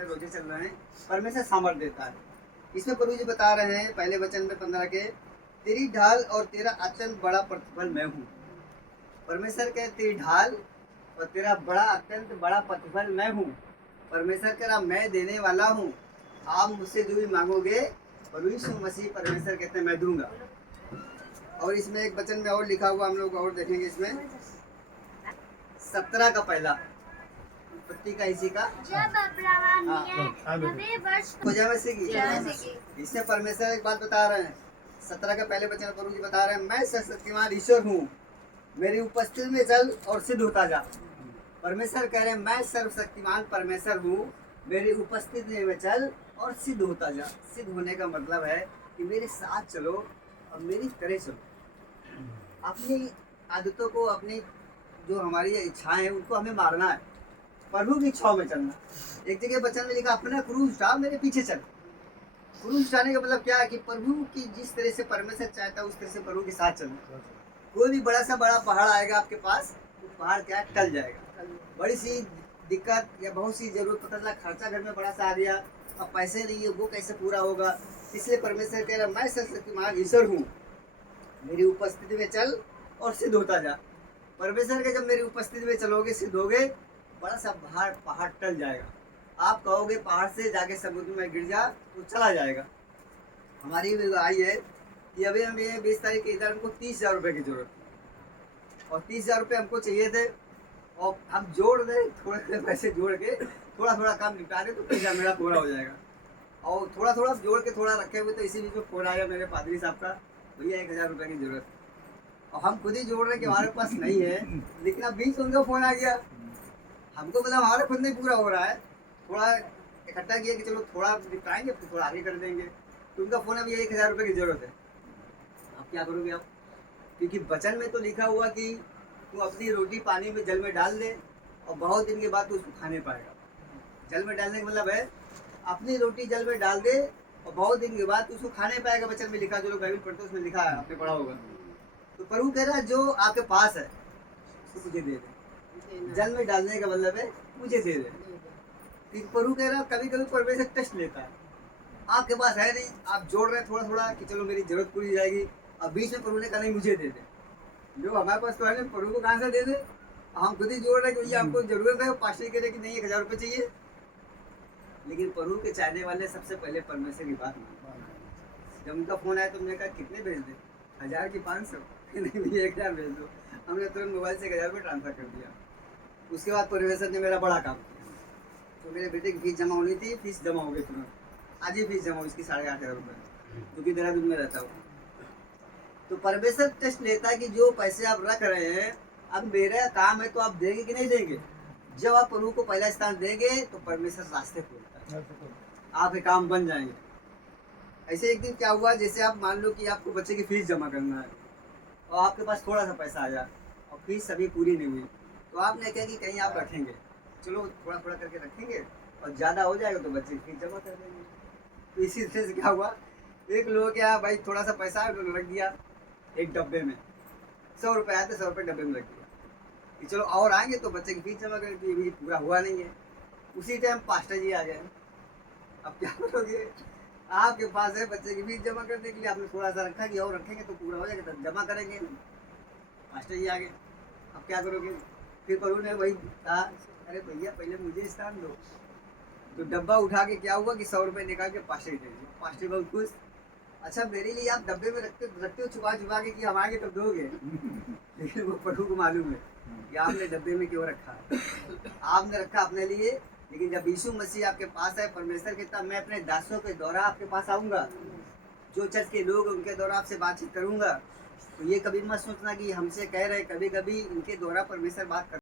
रहे हैं, रोजे चल रहे हैं, परमेश्वर सामर्थ देता है। इसमें प्रभु जी बता रहे हैं पहले वचन में 15 के, तेरी ढाल और तेरा अत्यंत बड़ा प्रतिफल मैं हूँ। परमेश्वर कहे तेरी ढाल और तेरा बड़ा अत्यंत बड़ा प्रतिफल मैं हूँ। परमेश्वर कह रहा मैं देने वाला हूँ, आप मुझसे जो भी मांगोगे प्रभु यीशु मसीह परमेश्वर कहते हैं मैं दूंगा। और इसमें एक वचन में और लिखा हुआ हम लोग और देखेंगे, इसमें 17 का पहला उत्पत्ति का इसी का जब अब्राहम ने 90 वर्ष खोजा में से की। इससे परमेश्वर एक बात बता रहे हैं, 17 का पहले वचन प्रभु जी बता रहे हैं मैं सर्वशक्तिमान ईश्वर हूँ, मेरी उपस्थिति में चल और सिद्ध होता जा। परमेश्वर कह रहे हैं मैं सर्वशक्तिमान परमेश्वर हूँ, मेरी उपस्थिति में चल और सिद्ध होता जा। सिद्ध होने का मतलब है कि मेरे साथ चलो और मेरी तरह चलो। अपनी आदतों को, अपनी जो हमारी इच्छाएं हैं उनको हमें मारना है, प्रभु की इच्छाओं में चलना। एक जगह वचन में लिखा अपना क्रूस उठा मेरे पीछे चल। क्रूस उठाने का मतलब क्या है कि प्रभु की जिस तरह से परमेश्वर चाहता है उस तरह से प्रभु के साथ चलना। कोई भी बड़ा सा बड़ा पहाड़ आएगा आपके पास, तो पहाड़ क्या टल जाएगा। बड़ी सी दिक्कत या बहुत सी जरूरत, पता चला खर्चा घर में बड़ा सा आ गया, अब पैसे नहीं है, वो कैसे पूरा होगा। इसलिए परमेश्वर कह रहा मैं सर्वशक्तिमान ईश्वर हूँ, मेरी उपस्थिति में चल और सिद्ध होता जा। परमेश्वर के जब मेरी उपस्थिति में चलोगे, सिद्ध होगे, बड़ा सा पहाड़ टल जाएगा। आप कहोगे पहाड़ से जाके समुद्र में गिर जा तो चला जाएगा। हमारी भी आई है कि अभी हम ये 20 तारीख के इधर हमको 30,000 रुपये की जरूरत थी और 30,000 रुपये हमको चाहिए थे और हम जोड़ दें, थोड़े थोड़े पैसे जोड़ के थोड़ा थोड़ा काम निपटा दें तो पैसा मेरा पूरा हो जाएगा। और थोड़ा थोड़ा जोड़ के थोड़ा रखे हुए, तो इसी बीच में फ़ोन आया मेरे पादरी साहब का, भैया 1,000 रुपये की जरूरत है। और हम खुद ही जोड़ रहे हैं कि हमारे पास नहीं है, लेकिन अब बीच उनका फ़ोन आ गया, हमको मतलब हमारा खुद नहीं पूरा हो रहा है, थोड़ा इकट्ठा किया कि चलो थोड़ा निपटाएंगे फिर थोड़ा आगे कर देंगे। तो उनका फ़ोन अभी 1,000 रुपये की ज़रूरत है। अब क्या करोगे आप? क्योंकि वचन में तो लिखा हुआ कि तू अपनी रोटी पानी में जल में डाल दे और बहुत दिन के बाद तू उसको खाने पाएगा। जल में डालने का मतलब है अपनी रोटी जल में डाल दे और बहुत दिन के बाद तू उसको खाने पाएगा। वचन में लिखा, जो लोग बाइबल पढ़ते हैं उसमें लिखा है, आपने पढ़ा होगा। तो प्रभु कह रहा है जो आपके पास है उसको मुझे दे दे। जल में डालने का मतलब है मुझे दे दे। प्रभु कह रहा है कभी कभी परमेश्वर टेस्ट लेता है, आपके पास है नहीं, आप जोड़ रहे हैं थोड़ा थोड़ा कि चलो मेरी जरूरत पूरी जाएगी, अब बीच में प्रभु ने कहा नहीं मुझे दे दे। जो हमारे पास तो है नहीं, प्रभु को कहाँ से दे दे? हम खुद ही जोड़ रहे हैं कि भैया हमको जरूरत है, पास्टर कह रहे कि नहीं 1,000 रुपये चाहिए। लेकिन प्रभु के चाहने वाले सबसे पहले परमेश्वर की बात मानते। जब उनका फ़ोन आया तो हमने कहा कितने भेज दे? 1,000 की 500? नहीं भैया 1,000 भेज दो। हमने तुरंत मोबाइल से 1,000 रुपये ट्रांसफ़र कर दिया। उसके बाद परमेश्वर ने मेरा बड़ा काम किया। तो मेरे बेटे की फीस जमा होनी थी, फीस जमा हो गई तुरंत। आज ही फीस जमा हो इसकी 8,500 रुपये, क्योंकि देहरादून में रहता हूँ। तो परमेश्वर टेस्ट लेता है कि जो पैसे आप रख रहे हैं, अब मेरा काम है तो आप देंगे कि नहीं देंगे। जब आप प्रभु को पहला स्थान देंगे तो परमेश्वर रास्ते खोलता है, आपके काम बन जाएंगे। ऐसे एक दिन क्या हुआ, जैसे आप मान लो कि आपको बच्चे की फीस जमा करना है और आपके पास थोड़ा सा पैसा आया और फीस अभी पूरी नहीं हुई, तो आपने कहा कि कहीं आप रखेंगे, चलो थोड़ा थोड़ा करके रखेंगे और ज़्यादा हो जाएगा तो बच्चे की फीस जमा कर देंगे। तो इसी तरह से क्या हुआ, एक लोग क्या भाई थोड़ा सा पैसा है उन्होंने रख दिया एक डब्बे में, 100 रुपये आते 100 रुपये डब्बे में रख दिया कि चलो और आएंगे तो बच्चे की फीस जमा करेंगे, अभी पूरा हुआ नहीं है। उसी टाइम पास्टर जी आ गए। अब क्या करोगे, आपके पास है बच्चे की फीस जमा करने के लिए, आपने थोड़ा सा रखा कि और रखेंगे तो पूरा हो जाएगा, तब जमा करेंगे। पास्टर जी आ गए, अब क्या करोगे? फिर प्रभु ने वही कहा अरे भैया पहले मुझे स्थान दो। तो डब्बा उठा के क्या हुआ कि 100 रुपये निकाल के पास्टर दे दिया। पास्टर बहुत खुश, अच्छा मेरे लिए आप डब्बे में रखते हो छुपा छुपा के कि हम आएंगे तब दोगे। लेकिन वो प्रभु को मालूम है कि आपने डब्बे में क्यों रखा है। आपने रखा अपने लिए, लेकिन जब यीशु मसीह आपके पास है, परमेश्वर कहता मैं अपने दासों के द्वारा आपके पास आऊँगा, जो चर्च के लोग उनके द्वारा आपसे बातचीत करूँगा। तो ये कभी मत सोचना कि हमसे कह रहे, कभी कभी इनके द्वारा परमेश्वर बात कर